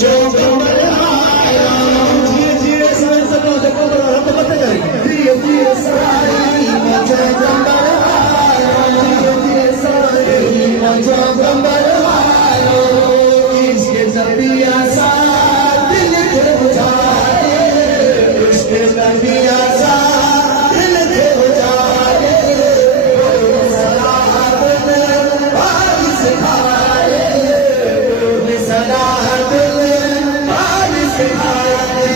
मुझो कमर आया जिए जिए साईं सको देखो तो हथ मत जाएगी जिए जिए साईं मुझो कमर आया जिए जिए साईं मुझो कमर आया इसके नबिया सा दिल के बुझाए इसके नबिया सा दिल के बुझाए सलात में बारिश खाए सलात में बारिश खाए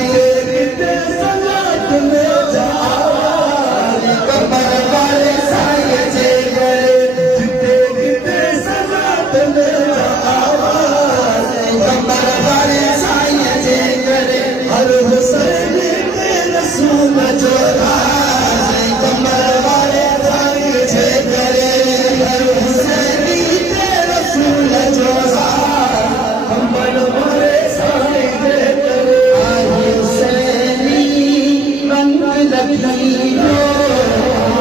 कितने सलात में जाए कमर वाले साईं जे गए जितने कितने सलात में जाए कमर वाले साईं जे गए हर हुसैन के रसूल जो राज कमर वाले साईं जे गए हर हुसैन के रसूल जो राज कमर वाले साईं जे गए हर हुसैनी रंग लकीरो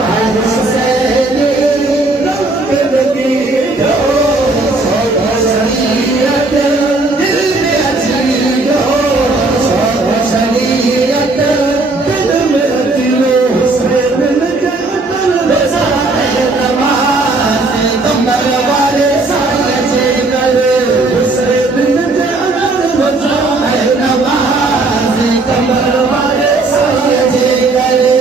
हर हुसैनी रंग लकीरो शरीयत दिल में अजीरो शरीयत दिल में अजीरो हुसैन के रोज़ा है नमाज कमर वाले साईं जे गए हुसैन के रोज़ा है नमाज कमर वाले साईं जे गए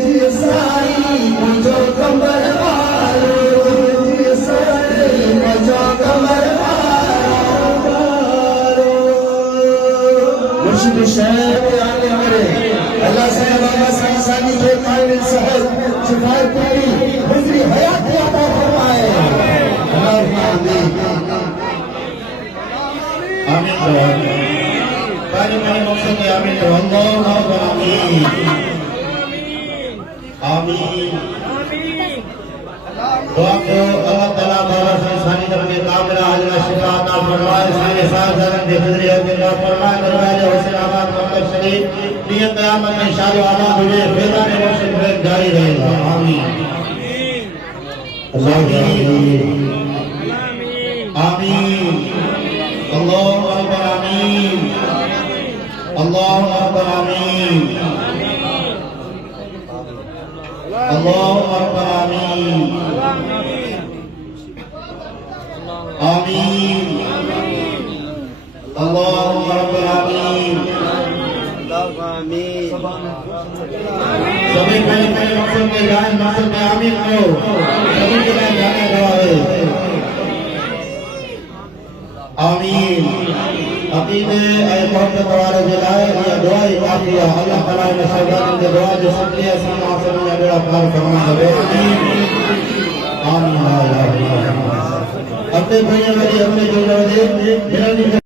जी साईं मुझो कमर वालो जी साईं मुझो कमर वालो मुर्शिद शेख आने हमारे अल्लाह से बाबा साईं सानी के काबिल साहब शिफायत पूरी हुजरी हयात अता फरमाए अल्लाह आमीन आमीन पानी पानी मकसद में आमीन अल्लाह आमीन आमीन दुआ करो अल्लाह ताला बाबा साईं सानी के कामिला हाजिरा शिफा अता फरमाए सारे साधन दे हुजरी अल्लाह फरमाए दरवाजे हुसैन आबाद मक्तब शरीफ नियत क़यामत में शादी आबाद हुए फैज़ान रोशन फिर जारी रहेगा आमीन आमीन अल्लाहु अकबर आमीन अल्लाहु अकबर आमीन अल्लाहु अकबर आमीन आमीन अल्लाहु अकबर आमीन सभी पहले मकसद में जाए मकसद में आमीन करो सभी के लिए जाने दुआ है आमीन अकीदे ऐ मोहब्बत वाले जलाए ये दुआ ही काफी है अल्लाह ताला ने शहदाद के दुआ जो सकली है सीना से में बेड़ा पार फरमा दे आमीन आमीन अपने भैया मेरी अपने जो दे मेरा